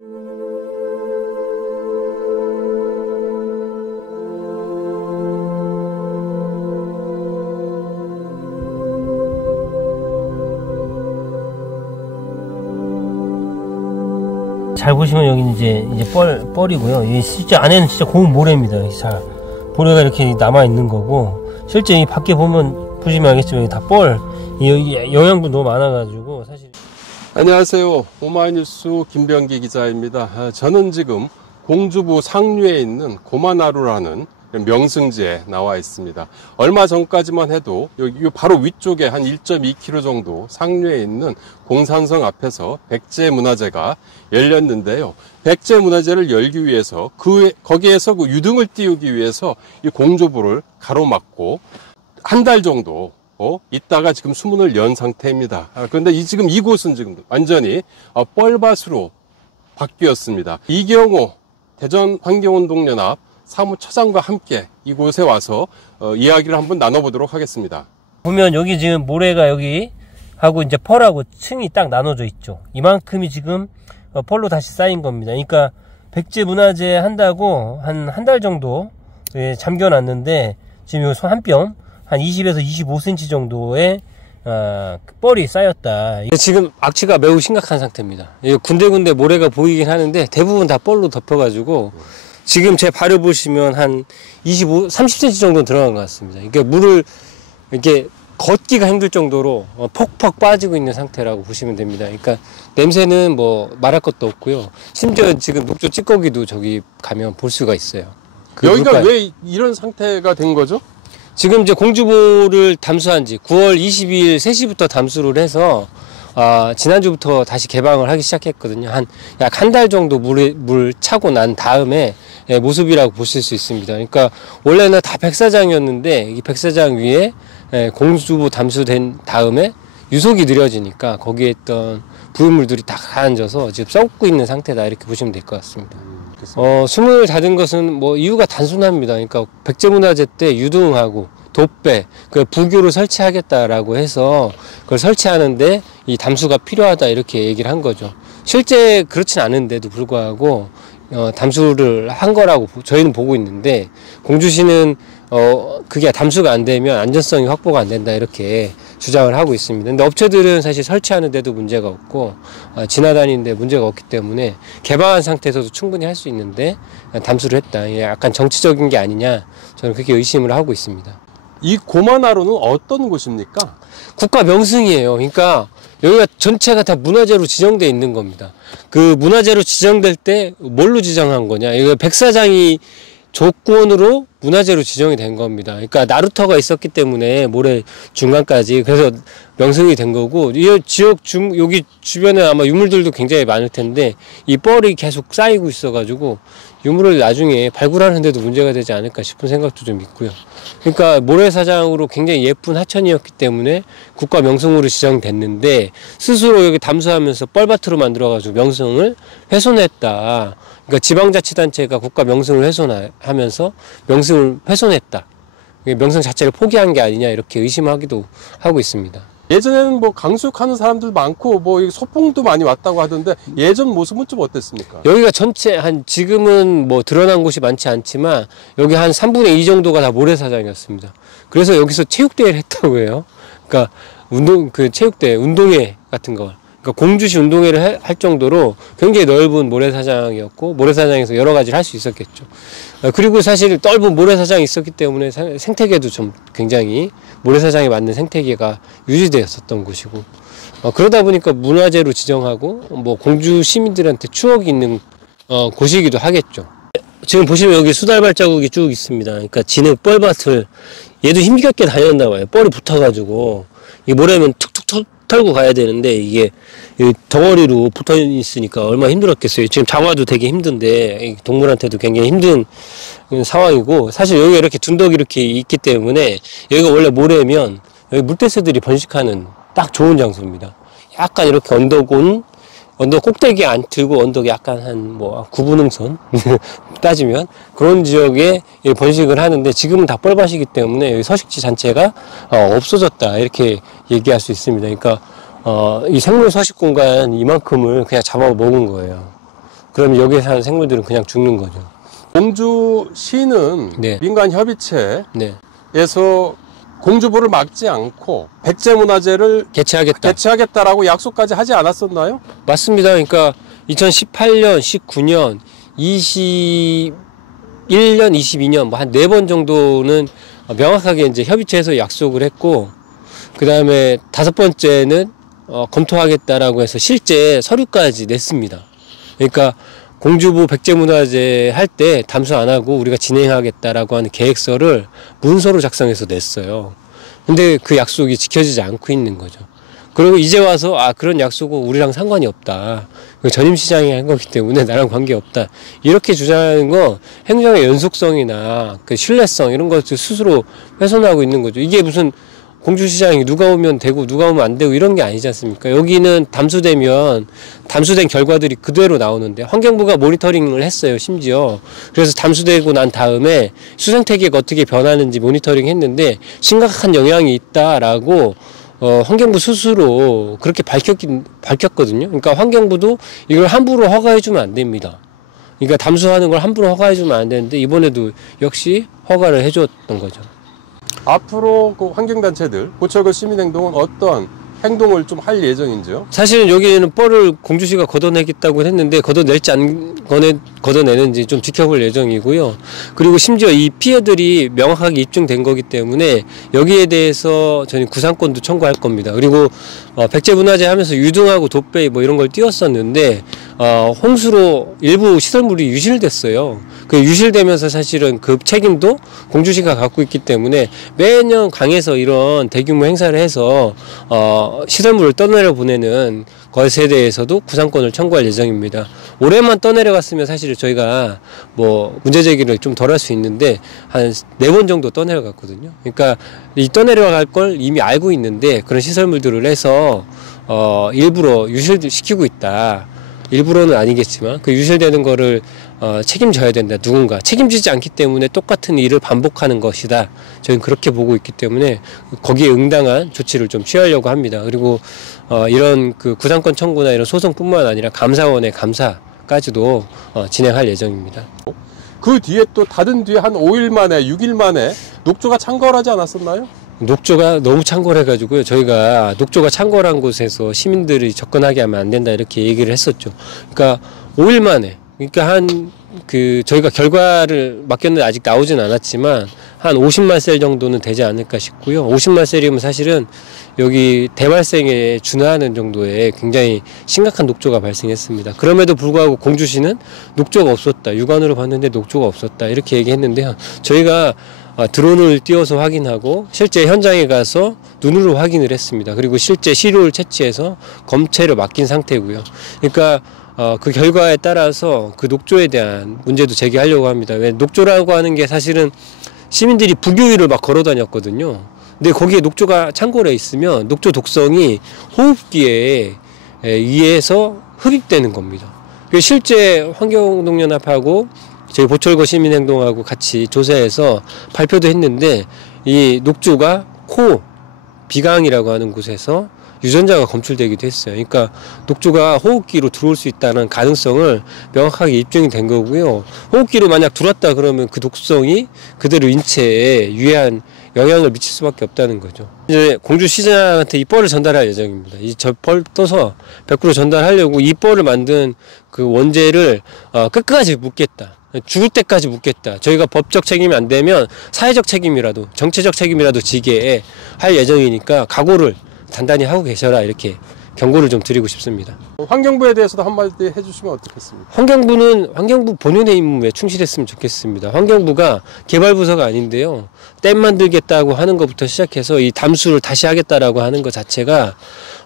잘 보시면 여기 이제 뻘이고요. 이 실제 안에는 진짜 고운 모래입니다. 자, 모래가 이렇게 남아 있는 거고, 실제 이 밖에 보시면 알겠지만 다 여기 영양분 너무 많아가지고 사실. 안녕하세요. 오마이뉴스 김병기 기자입니다. 저는 지금 공주부 상류에 있는 고마나루라는 명승지에 나와 있습니다. 얼마 전까지만 해도 여기 바로 위쪽에 한 1.2km 정도 상류에 있는 공산성 앞에서 백제문화제가 열렸는데요. 백제문화제를 열기 위해서 거기에서 그 유등을 띄우기 위해서 이 공주부를 가로막고 한 달 정도 있다가 지금 수문을 연 상태입니다. 그런데 지금 이곳은 지금 완전히 뻘밭으로 바뀌었습니다. 이경호 대전환경운동연합 사무처장과 함께 이곳에 와서 이야기를 한번 나눠보도록 하겠습니다. 보면 여기 지금 모래가 여기 하고 이제 펄하고 층이 딱 나눠져 있죠. 이만큼이 지금 펄로 다시 쌓인 겁니다. 그러니까 백제문화제 한다고 한 달 정도 잠겨놨는데 지금 요 손 한 뼘 한 20에서 25cm 정도의 뻘이 쌓였다. 지금 악취가 매우 심각한 상태입니다. 군데군데 모래가 보이긴 하는데 대부분 다 뻘로 덮여가지고 지금 제 발을 보시면 한 30cm 정도 들어간 것 같습니다. 그러니까 물을 이렇게 걷기가 힘들 정도로 퍽퍽 빠지고 있는 상태라고 보시면 됩니다. 그러니까 냄새는 뭐 말할 것도 없고요. 심지어 지금 녹조 찌꺼기도 저기 가면 볼 수가 있어요. 여기가 왜 이런 상태가 된 거죠? 지금 이제 공주보를 담수한 지 9월 22일 3시부터 담수를 해서 지난주부터 다시 개방을 하기 시작했거든요. 약 한 달 정도 물 차고 난 다음에 모습이라고 보실 수 있습니다. 그러니까 원래는 다 백사장이었는데 이 백사장 위에 공주보 담수된 다음에 유속이 느려지니까 거기에 있던 부유물들이 다 가라앉아서 지금 썩고 있는 상태다 이렇게 보시면 될 것 같습니다. 수문을 닫은 것은 뭐 이유가 단순합니다. 그러니까 백제문화제 때 유등하고 돛배, 그 부교를 설치하겠다라고 해서 그걸 설치하는데 이 담수가 필요하다 이렇게 얘기를 한 거죠. 실제 그렇진 않은데도 불구하고 담수를 한 거라고 저희는 보고 있는데 공주시는 그게 담수가 안 되면 안전성이 확보가 안 된다 이렇게 주장을 하고 있습니다. 근데 업체들은 사실 설치하는 데도 문제가 없고 지나다니는데 문제가 없기 때문에 개방한 상태에서도 충분히 할 수 있는데 담수를 했다. 약간 정치적인 게 아니냐 저는 그렇게 의심을 하고 있습니다. 이 고마나루는 어떤 곳입니까? 국가 명승이에요. 그러니까 여기가 전체가 다 문화재로 지정되어 있는 겁니다. 그 문화재로 지정될 때 뭘로 지정한 거냐? 이거 백사장이 조건으로 문화재로 지정이 된 겁니다. 그러니까 나루터가 있었기 때문에 모래 중간까지 그래서 명승이 된 거고 이 지역 여기 주변에 아마 유물들도 굉장히 많을 텐데 이 뻘이 계속 쌓이고 있어가지고 유물을 나중에 발굴하는 데도 문제가 되지 않을까 싶은 생각도 좀 있고요. 그러니까 모래사장으로 굉장히 예쁜 하천이었기 때문에 국가 명승으로 지정됐는데 스스로 여기 담수하면서 뻘밭으로 만들어가지고 명승을 훼손했다. 그러니까 지방자치단체가 국가 명승을 훼손하면서 명승을 훼손했다. 명승 자체를 포기한 게 아니냐 이렇게 의심하기도 하고 있습니다. 예전에는 뭐 강수욕하는 사람들 많고 뭐 소풍도 많이 왔다고 하던데 예전 모습은 좀 어땠습니까? 여기가 전체 지금은 뭐 드러난 곳이 많지 않지만 여기 한 3분의 2 정도가 다 모래사장이었습니다. 그래서 여기서 체육대회를 했다고 해요. 그러니까 체육대회, 운동회 같은 거. 그러니까 공주시 운동회를 할 정도로 굉장히 넓은 모래사장이었고 모래사장에서 여러 가지를 할 수 있었겠죠. 그리고 사실 넓은 모래사장이 있었기 때문에 생태계도 좀 굉장히 모래사장에 맞는 생태계가 유지되었었던 곳이고 그러다 보니까 문화재로 지정하고 뭐 공주 시민들한테 추억이 있는 곳이기도 하겠죠. 지금 보시면 여기 수달 발자국이 쭉 있습니다. 그러니까 진흙 뻘밭을 얘도 힘겹게 다녔나 봐요. 뻘이 붙어가지고 이 모래면 툭툭 털고 가야 되는데 이게 덩어리로 붙어 있으니까 얼마나 힘들었겠어요. 지금 장화도 되게 힘든데 동물한테도 굉장히 힘든 상황이고 사실 여기가 이렇게 둔덕이 이렇게 있기 때문에 여기가 원래 모래면 여기 물대새들이 번식하는 딱 좋은 장소입니다. 약간 이렇게 언덕 꼭대기에 안 들고 언덕이 약간 한 9분음선 따지면 그런 지역에 번식을 하는데 지금은 다 뻘밭이기 때문에 여기 서식지 자체가 없어졌다 이렇게 얘기할 수 있습니다. 그러니까 이 생물 서식 공간 이만큼을 그냥 잡아먹은 거예요. 그럼 여기에 사는 생물들은 그냥 죽는 거죠. 공주시는 네. 민간 협의체에서 네. 공주부를 막지 않고 백제문화재를 개최하겠다라고 약속까지 하지 않았었나요? 맞습니다. 그러니까 2018년, 19년, 21년, 22년 뭐 한 4번 정도는 명확하게 이제 협의체에서 약속을 했고, 그 다음에 5번째는 검토하겠다라고 해서 실제 서류까지 냈습니다. 그러니까 공주부 백제문화재 할 때 담수 안 하고 우리가 진행하겠다라고 하는 계획서를 문서로 작성해서 냈어요. 근데 그 약속이 지켜지지 않고 있는 거죠. 그리고 이제 와서 그런 약속은 우리랑 상관이 없다. 전임시장이 한 거기 때문에 나랑 관계없다. 이렇게 주장하는 건 행정의 연속성이나 그 신뢰성 이런 것을 스스로 훼손하고 있는 거죠. 이게 무슨 공주시장이 누가 오면 되고 누가 오면 안 되고 이런 게 아니지 않습니까? 여기는 담수되면 담수된 결과들이 그대로 나오는데 환경부가 모니터링을 했어요, 심지어. 그래서 담수되고 난 다음에 수생태계가 어떻게 변하는지 모니터링 했는데 심각한 영향이 있다라고 환경부 스스로 그렇게 밝혔거든요. 그러니까 환경부도 이걸 함부로 허가해주면 안 됩니다. 그러니까 담수하는 걸 함부로 허가해주면 안 되는데 이번에도 역시 허가를 해줬던 거죠. 앞으로 그 환경단체들, 고철구 시민행동은 어떤 행동을 좀 할 예정인지요? 사실은 여기에는 뻘을 공주시가 걷어내겠다고 했는데 걷어낼지 안 걷어내는지 좀 지켜볼 예정이고요. 그리고 심지어 이 피해들이 명확하게 입증된 거기 때문에 여기에 대해서 저는 구상권도 청구할 겁니다. 그리고 백제문화재 하면서 유등하고 돛배 뭐 이런 걸 띄웠었는데 홍수로 일부 시설물이 유실됐어요. 그 유실되면서 사실은 그 책임도 공주시가 갖고 있기 때문에 매년 강에서 이런 대규모 행사를 해서 시설물을 떠내려 보내는 것에 대해서도 구상권을 청구할 예정입니다. 올해만 떠내려 갔으면 사실 저희가 뭐 문제 제기를 좀 덜 할 수 있는데 한 4번 정도 떠내려 갔거든요. 그러니까 이 떠내려 갈 걸 이미 알고 있는데 그런 시설물들을 해서 일부러 유실시키고 있다. 일부러는 아니겠지만 그 유실되는 거를 책임져야 된다. 누군가 책임지지 않기 때문에 똑같은 일을 반복하는 것이다. 저희는 그렇게 보고 있기 때문에 거기에 응당한 조치를 좀 취하려고 합니다. 그리고 이런 그 구상권 청구나 이런 소송뿐만 아니라 감사원의 감사까지도 진행할 예정입니다. 그 뒤에 또 닫은 뒤에 한 5일 만에 6일 만에 녹조가 창궐하지 않았었나요? 녹조가 너무 창궐해가지고요. 저희가 녹조가 창궐한 곳에서 시민들이 접근하게 하면 안 된다 이렇게 얘기를 했었죠. 그러니까 5일 만에, 그러니까 저희가 결과를 맡겼는데 아직 나오진 않았지만 한 50만 셀 정도는 되지 않을까 싶고요. 50만 셀이면 사실은 여기 대발생에 준하는 정도의 굉장히 심각한 녹조가 발생했습니다. 그럼에도 불구하고 공주시는 녹조가 없었다. 육안으로 봤는데 녹조가 없었다. 이렇게 얘기했는데요. 저희가 드론을 띄워서 확인하고 실제 현장에 가서 눈으로 확인을 했습니다. 그리고 실제 시료를 채취해서 검체를 맡긴 상태고요. 그러니까 그 결과에 따라서 그 녹조에 대한 문제도 제기하려고 합니다. 왜 녹조라고 하는 게 사실은 시민들이 부교위를 막 걸어 다녔거든요. 근데 거기에 녹조가 창궐해 있으면 녹조 독성이 호흡기에 의해서 흡입되는 겁니다. 실제 환경운동연합하고 저희 보철거 시민행동하고 같이 조사해서 발표도 했는데 이 녹조가 코, 비강이라고 하는 곳에서 유전자가 검출되기도 했어요. 그러니까 녹조가 호흡기로 들어올 수 있다는 가능성을 명확하게 입증이 된 거고요. 호흡기로 만약 들어왔다 그러면 그 독성이 그대로 인체에 유해한 영향을 미칠 수밖에 없다는 거죠. 이제 공주시장한테 이 뻘을 전달할 예정입니다. 이 뻘 떠서 100% 전달하려고 이 뻘을 만든 그 원재를 끝까지 묻겠다. 죽을 때까지 묻겠다. 저희가 법적 책임이 안 되면 사회적 책임이라도 정치적 책임이라도 지게 할 예정이니까 각오를 단단히 하고 계셔라 이렇게 경고를 좀 드리고 싶습니다. 환경부에 대해서도 한마디 해주시면 어떻겠습니까? 환경부 본연의 임무에 충실했으면 좋겠습니다. 환경부가 개발부서가 아닌데요. 댐 만들겠다고 하는 것부터 시작해서 이 담수를 다시 하겠다라고 하는 것 자체가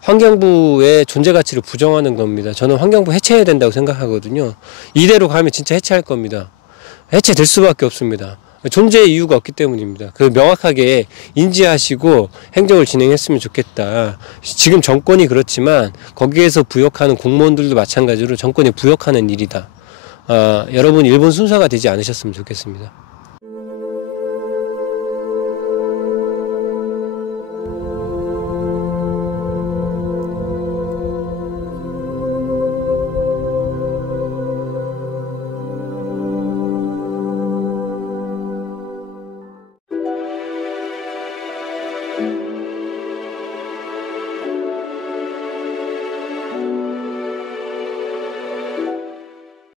환경부의 존재 가치를 부정하는 겁니다. 저는 환경부 해체해야 된다고 생각하거든요. 이대로 가면 진짜 해체할 겁니다. 해체될 수밖에 없습니다. 존재의 이유가 없기 때문입니다. 그 명확하게 인지하시고 행정을 진행했으면 좋겠다. 지금 정권이 그렇지만 거기에서 부역하는 공무원들도 마찬가지로 정권이 부역하는 일이다. 여러분 일본 순서가 되지 않으셨으면 좋겠습니다.